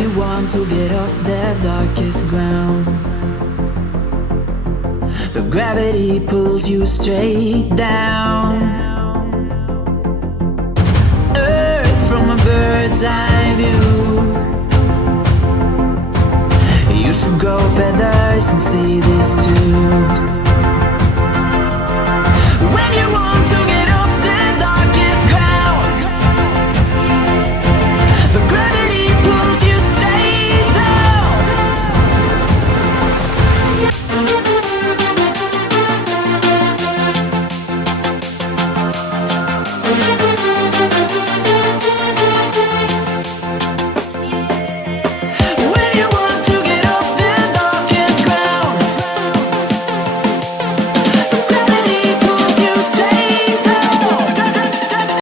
you want to get off the darkest ground, but gravity pulls you straight down. Earth from a bird's eye view. You should grow feathers and see this too.